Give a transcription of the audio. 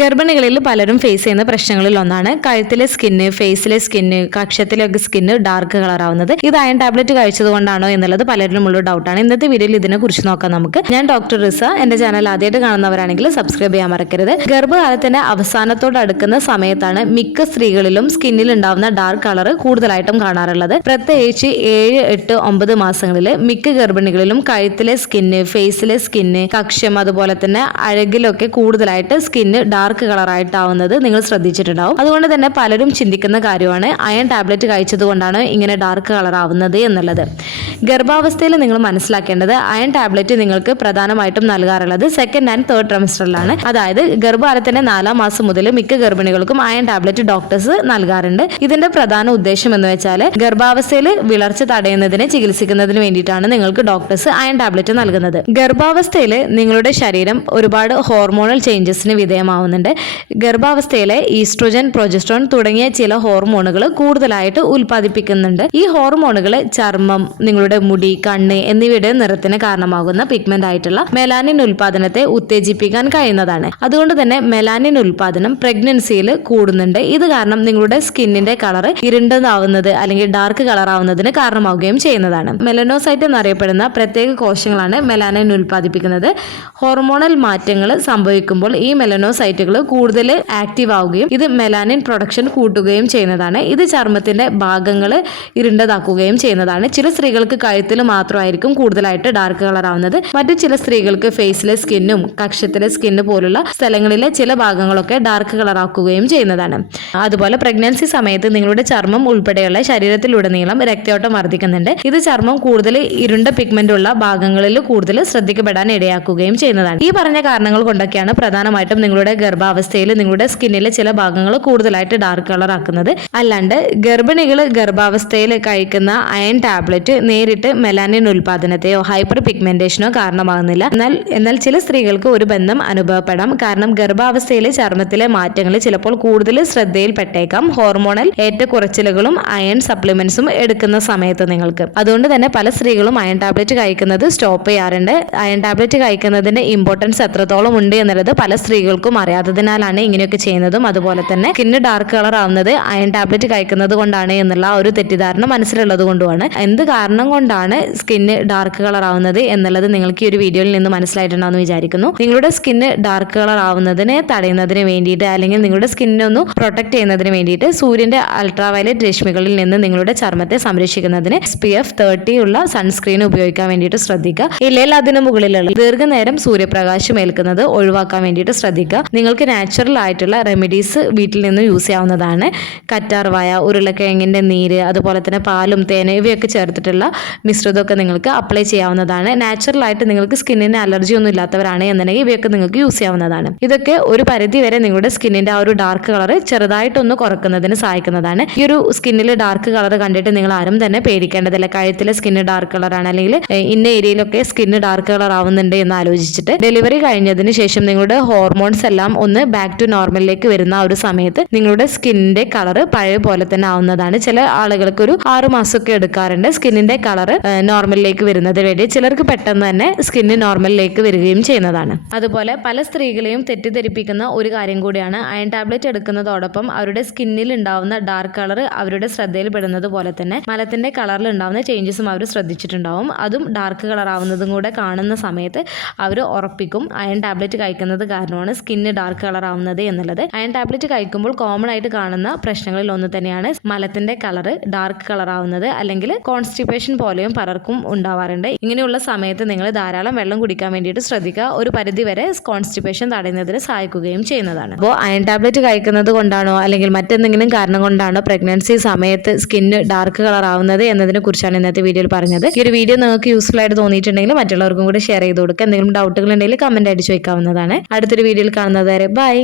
ഗർഭിണികളിൽ പലരും ഫേസ് ചെയ്യുന്ന പ്രശ്നങ്ങളിൽ ഒന്നാണ് കഴുത്തിലെ സ്കിന്ന്, ഫേസിലെ സ്കിന്ന്, കക്ഷത്തിലൊക്കെ സ്കിന്ന് ഡാർക്ക് കളർ ആവുന്നത്. ഇത് അയൺ ടാബ്ലറ്റ് കഴിച്ചതുകൊണ്ടാണോ എന്നുള്ളത് പലരിലും ഉള്ള ഡൗട്ടാണ്. ഇന്നത്തെ വീഡിയോയിൽ ഇതിനെ കുറിച്ച് നോക്കാം നമുക്ക്. ഞാൻ ഡോക്ടർ റിസ. എന്റെ ചാനൽ ആദ്യമായിട്ട് കാണുന്നവരാണെങ്കിൽ സബ്സ്ക്രൈബ് ചെയ്യാൻ മറക്കരുത്. ഗർഭകാലത്തിന്റെ അവസാനത്തോട് അടുക്കുന്ന സമയത്താണ് മിക്ക സ്ത്രീകളിലും സ്കിന്നിൽ ഉണ്ടാവുന്ന ഡാർക്ക് കളർ കൂടുതലായിട്ടും കാണാറുള്ളത്. പ്രത്യേകിച്ച് 7, 8, 9 മാസങ്ങളിൽ മിക്ക ഗർഭിണികളിലും കഴുത്തിലെ സ്കിന്ന്, ഫേസിലെ സ്കിന്ന്, കക്ഷം, അതുപോലെ തന്നെ അഴകിലൊക്കെ കൂടുതലായിട്ട് സ്കിന്ന് ഡാർക്ക് കളറായിട്ടാവുന്നത് നിങ്ങൾ ശ്രദ്ധിച്ചിട്ടുണ്ടാവും. അതുകൊണ്ട് തന്നെ പലരും ചിന്തിക്കുന്ന കാര്യമാണ് അയൺ ടാബ്ലറ്റ് കഴിച്ചത് കൊണ്ടാണ് ഇങ്ങനെ ഡാർക്ക് കളർ ആവുന്നത് എന്നുള്ളത്. ഗർഭാവസ്ഥയിൽ നിങ്ങൾ മനസ്സിലാക്കേണ്ടത് അയൺ ടാബ്ലറ്റ് നിങ്ങൾക്ക് പ്രധാനമായിട്ടും നൽകാറുള്ളത് 2nd and 3rd ട്രൈമസ്റ്ററിലാണ്. അതായത് ഗർഭകാലത്തിന്റെ 4ാം മാസം മുതൽ മിക്ക ഗർഭിണികൾക്കും അയൺ ടാബ്ലറ്റ് ഡോക്ടേഴ്സ് നൽകാറുണ്ട്. ഇതിന്റെ പ്രധാന ഉദ്ദേശം എന്ന് വെച്ചാൽ ഗർഭാവസ്ഥയിൽ വിളർച്ച തടയുന്നതിനെ ചികിത്സിക്കുന്നതിന് വേണ്ടിയിട്ടാണ് നിങ്ങൾക്ക് ഡോക്ടേഴ്സ് അയൺ ടാബ്ലറ്റ് നൽകുന്നത്. ഗർഭാവസ്ഥയിൽ നിങ്ങളുടെ ശരീരം ഒരുപാട് ഹോർമോണൽ ചേഞ്ചസിന് വിധേയമാവുന്നുണ്ട്. ഗർഭാവസ്ഥയിലെ ഈസ്ട്രോജൻ, പ്രൊജസ്ട്രോൺ തുടങ്ങിയ ചില ഹോർമോണുകൾ കൂടുതലായിട്ട് ഉൽപ്പാദിപ്പിക്കുന്നുണ്ട്. ഈ ഹോർമോണുകൾ ചർമ്മം, നിങ്ങളുടെ മുടി, കണ്ണ് എന്നിവയുടെ നിറത്തിന് കാരണമാകുന്ന പിഗ്മെന്റ് ആയിട്ടുള്ള മെലാനിൻ ഉൽപാദനത്തെ ഉത്തേജിപ്പിക്കാൻ കഴിയുന്നതാണ്. അതുകൊണ്ട് തന്നെ മെലാനിൻ ഉൽപാദനം പ്രഗ്നൻസിയിൽ കൂടുന്നുണ്ട്. ഇത് കാരണം നിങ്ങളുടെ സ്കിന്നിന്റെ കളർ ഇരുണ്ടതാവുന്നത് അല്ലെങ്കിൽ ഡാർക്ക് കളർ ആവുന്നതിന് കാരണമാവുകയും ചെയ്യുന്നതാണ്. മെലനോസൈറ്റ് എന്നറിയപ്പെടുന്ന പ്രത്യേക കോശങ്ങളാണ് മെലാനിൻ ഉൽപ്പാദിപ്പിക്കുന്നത്. ഹോർമോണൽ മാറ്റങ്ങൾ സംഭവിക്കുമ്പോൾ ഈ മെലനോസൈറ്റുകൾ കൂടുതൽ ആക്റ്റീവ് ആവുകയും ഇത് മെലാനിൻ പ്രൊഡക്ഷൻ കൂട്ടുകയും ചെയ്യുന്നതാണ്. ഇത് ചർമ്മത്തിന്റെ ഭാഗങ്ങൾ ഇരുണ്ടതാക്കുകയും ചെയ്യുന്നതാണ്. ചില സ്ത്രീകൾക്ക് കഴുത്തിൽ മാത്രമായിരിക്കും കൂടുതലായിട്ട് ഡാർക്ക് കളർ ആവുന്നത്. മറ്റു ചില സ്ത്രീകൾക്ക് ഫേസിലെ സ്കിന്നും കക്ഷത്തിലെ സ്കിന്ന് പോലുള്ള സ്ഥലങ്ങളിലെ ചില ഭാഗങ്ങളൊക്കെ ഡാർക്ക് കളർ ആക്കുകയും ചെയ്യുന്നതാണ്. അതുപോലെ പ്രഗ്നൻസി സമയത്ത് നിങ്ങളുടെ ചർമ്മം ഉൾപ്പെടെയുള്ള ശരീരത്തിലുടനീളം രക്തയോട്ടം വർദ്ധിക്കുന്നുണ്ട്. ഇത് ചർമ്മം കൂടുതൽ ഇരുണ്ട പിഗ്മെന്റ് ഉള്ള ഭാഗങ്ങളിൽ കൂടുതൽ ശ്രദ്ധിക്കപ്പെടാൻ ഇടയാക്കുകയും ചെയ്യുന്നതാണ്. ഈ പറഞ്ഞ കാരണങ്ങൾ കൊണ്ടൊക്കെയാണ് പ്രധാനമായിട്ടും നിങ്ങളുടെ ഗർഭാവസ്ഥയിൽ നിങ്ങളുടെ സ്കിന്നിലെ ചില ഭാഗങ്ങൾ കൂടുതലായിട്ട് ഡാർക്ക് കളർ ആക്കുന്നത്. അല്ലാണ്ട് ഗർഭിണികൾ ഗർഭാവസ്ഥയിൽ കഴിക്കുന്ന അയൺ ടാബ്ലറ്റ് നേരിട്ട് മെലാനിൻ ഉൽപാദനത്തെയോ ഹൈപ്പർ പിഗ്മെന്റേഷനോ കാരണമാകുന്നില്ല. എന്നാൽ ചില സ്ത്രീകൾക്ക് ഒരു ബന്ധം അനുഭവപ്പെടാം. കാരണം ഗർഭാവസ്ഥയിലെ ചർമ്മത്തിലെ മാറ്റങ്ങൾ ചിലപ്പോൾ കൂടുതൽ ശ്രദ്ധയിൽപ്പെട്ടേക്കാം ഹോർമോണൽ ഏറ്റക്കുറച്ചിലുകളും അയൺ സപ്ലിമെന്റ്സും എടുക്കുന്ന സമയത്ത് നിങ്ങൾക്ക്. അതുകൊണ്ട് തന്നെ പല സ്ത്രീകളും അയൺ ടാബ്ലറ്റ് കഴിക്കുന്നത് സ്റ്റോപ്പ് ചെയ്യാറുണ്ട്. അയൺ ടാബ്ലറ്റ് കഴിക്കുന്നതിന്റെ ഇമ്പോർട്ടൻസ് എത്രത്തോളം ഉണ്ട് എന്നുള്ളത് പല സ്ത്രീകൾക്കും അറിയാത്തതിനാലാണ് ഇങ്ങനെയൊക്കെ ചെയ്യുന്നതും. അതുപോലെ തന്നെ സ്കിന്ന് ഡാർക്ക് കളർ ആവുന്നത് അയൺ ടാബ്ലറ്റ് കഴിക്കുന്നത് കൊണ്ടാണ് എന്നുള്ള ഒരു തെറ്റിദ്ധാരണ മനസ്സിലുള്ളത് കൊണ്ടുമാണ്. എന്ത് കാരണം കൊണ്ടാണ് സ്കിന്ന് ഡാർക്ക് കളർ ആവുന്നത് എന്നുള്ളത് നിങ്ങൾക്ക് ഈ ഒരു വീഡിയോയിൽ നിന്ന് മനസ്സിലായിട്ടുണ്ടാവുമെന്ന് വിചാരിക്കുന്നു. നിങ്ങളുടെ സ്കിന്ന് ഡാർക്ക് കളർ ആവുന്നതിനെ തടയുന്നതിന് വേണ്ടിയിട്ട് അല്ലെങ്കിൽ നിങ്ങളുടെ സ്കിന്നിനെ ഒന്ന് പ്രൊട്ടക്ട് ചെയ്യുന്നതിന് വേണ്ടിയിട്ട് സൂര്യന്റെ അൾട്രാവയലറ്റ് രശ്മികളിൽ നിന്ന് നിങ്ങളുടെ ചർമ്മത്തെ സംരക്ഷിക്കുന്നതിന് SPF 30 ഉള്ള സൺസ്ക്രീൻ ഉപയോഗിക്കാൻ വേണ്ടിയിട്ട് ശ്രദ്ധിക്കുക. ഇല്ലെങ്കിൽ അതിന് മുകളിലുള്ള ദീർഘനേരം സൂര്യപ്രകാശം ഏൽക്കുന്നത് ഒഴിവാക്കാൻ വേണ്ടിയിട്ട് ശ്രദ്ധിക്കുക. നിങ്ങൾക്ക് നാച്ചുറൽ ആയിട്ടുള്ള റെമഡീസ് വീട്ടിൽ നിന്ന് യൂസ് ചെയ്യാവുന്നതാണ്. കറ്റാർവായ, ഉരുളക്കിഴങ്ങിന്റെ നീര്, അതുപോലെ തന്നെ പാലും തേനും ഇവയൊക്കെ ചേർത്തിട്ടുള്ള മിശ്രിതമൊക്കെ നിങ്ങൾക്ക് അപ്ലൈ ചെയ്യാവുന്നതാണ്. നാച്ചുറൽ ആയിട്ട് നിങ്ങൾക്ക് സ്കിന്നിന് അലർജി ഒന്നും ഇല്ലാത്തവരാണ് എന്നുണ്ടെങ്കിൽ ഇവയൊക്കെ നിങ്ങൾക്ക് യൂസ് ചെയ്യാവുന്നതാണ്. ഇതൊക്കെ ഒരു പരിധി വരെ നിങ്ങളുടെ സ്കിന്നിന്റെ ആ ഒരു ഡാർക്ക് കളർ ചെറുതായിട്ടൊന്ന് കുറക്കുന്നതിന് സഹായിക്കുന്നതാണ്. ഈ ഒരു സ്കിന്നിൽ ഡാർക്ക് കളർ കണ്ടിട്ട് നിങ്ങൾ ആരും തന്നെ പേടിക്കേണ്ടതില്ല. കഴുത്തിലെ സ്കിന്ന് ഡാർക്ക് കളറാണ് അല്ലെങ്കിൽ ഇന്ന ഏരിയയിലൊക്കെ സ്കിന്ന് ഡാർക്ക് കളർ ആവുന്നുണ്ട് എന്ന് ആലോചിച്ചിട്ട് ഡെലിവറി കഴിഞ്ഞതിന് ശേഷം നിങ്ങളുടെ ഹോർമോൺസ് എല്ലാം ഒന്ന് ബാക്ക് ടു നോർമലിലേക്ക് വരുന്ന ആ ഒരു സമയത്ത് നിങ്ങളുടെ സ്കിന്നിന്റെ കളർ പഴയ പോലെ തന്നെ ആവുന്നതാണ്. ചില ആളുകൾക്ക് ഒരു 6 മാസമൊക്കെ എടുക്കാറുണ്ട് സ്കിന്നിന്റെ കളർ നോർമലിലേക്ക് വരുന്നത് വേണ്ടി. ചിലർക്ക് പെട്ടെന്ന് തന്നെ സ്കിന്ന് നോർമലിലേക്ക് വരികയും ചെയ്യുന്നതാണ്. അതുപോലെ പല സ്ത്രീകളെയും തെറ്റിദ്ധരിപ്പിക്കുന്ന ഒരു കാര്യം കൂടിയാണ് അയൺ ടാബ്ലറ്റ് എടുക്കുന്നതോടൊപ്പം അവരുടെ സ്കിന്നിൽ ഉണ്ടാവുന്ന ഡാർക്ക് കളർ അവരുടെ ശ്രദ്ധയിൽ പെടുന്നത് പോലെ തന്നെ മലത്തിന്റെ കളറിൽ ഉണ്ടാവുന്ന ചേഞ്ചസും അവർ ശ്രദ്ധിച്ചിട്ടുണ്ടാവും. അതും ഡാർക്ക് കളർ ആവുന്നതും കൂടെ കാണുന്ന സമയത്ത് അവർ ഉറപ്പിക്കും അയൺ ടാബ്ലറ്റ് കഴിക്കുന്നത് കാരണമാണ് സ്കിന്ന് ഡാർക്ക് കളർ ആവുന്നത് എന്നുള്ളത്. അയൺ ടാബ്ലറ്റ് കഴിക്കുമ്പോൾ കോമൺ ആയിട്ട് കാണുന്ന പ്രശ്നങ്ങളിൽ ഒന്ന് തന്നെയാണ് മലത്തിന്റെ കളർ ഡാർക്ക് കളർ ആവുന്നത്, അല്ലെങ്കിൽ കോൺസ്റ്റിപ്പേഷൻ പോലെയും പലർക്കും ഉണ്ടാവാറുണ്ട്. ഇങ്ങനെയുള്ള സമയത്ത് നിങ്ങൾ ധാരാളം വെള്ളം കുടിക്കാൻ വേണ്ടിയിട്ട് ശ്രദ്ധിക്കുക. ഒരു പരിധി വരെ കോൺസ്റ്റിപ്പേഷൻ തടയുന്നതിന് സഹായിക്കുകയും ചെയ്യുന്നതാണ്. അപ്പോൾ അയൺ ടാബ്ലറ്റ് കഴിക്കുന്നത് കൊണ്ടാണോ അല്ലെങ്കിൽ മറ്റെന്തെങ്കിലും കാരണം കൊണ്ടാണോ പ്രഗ്നൻസി സമയത്ത് സ്കിന്ന് ഡാർക്ക് കളർ ആവുന്നത് എന്നതിനെ കുറിച്ചാണ് ഇന്നത്തെ വീഡിയോയിൽ പറഞ്ഞത്. ഈ ഒരു വീഡിയോ നിങ്ങൾക്ക് യൂസ്ഫുൾ ആയിട്ട് തോന്നിയിട്ടുണ്ടെങ്കിൽ മറ്റുള്ളവർക്കും കൂടി ഷെയർ ചെയ്ത് കൊടുക്കുക. എന്തെങ്കിലും ഡൗട്ടുകൾ ഉണ്ടെങ്കിൽ കമന്റ് അടിച്ച് വെക്കാവുന്നതാണ്. അടുത്തൊരു വീഡിയോയിൽ കാണുന്നത് വരെ ബൈ.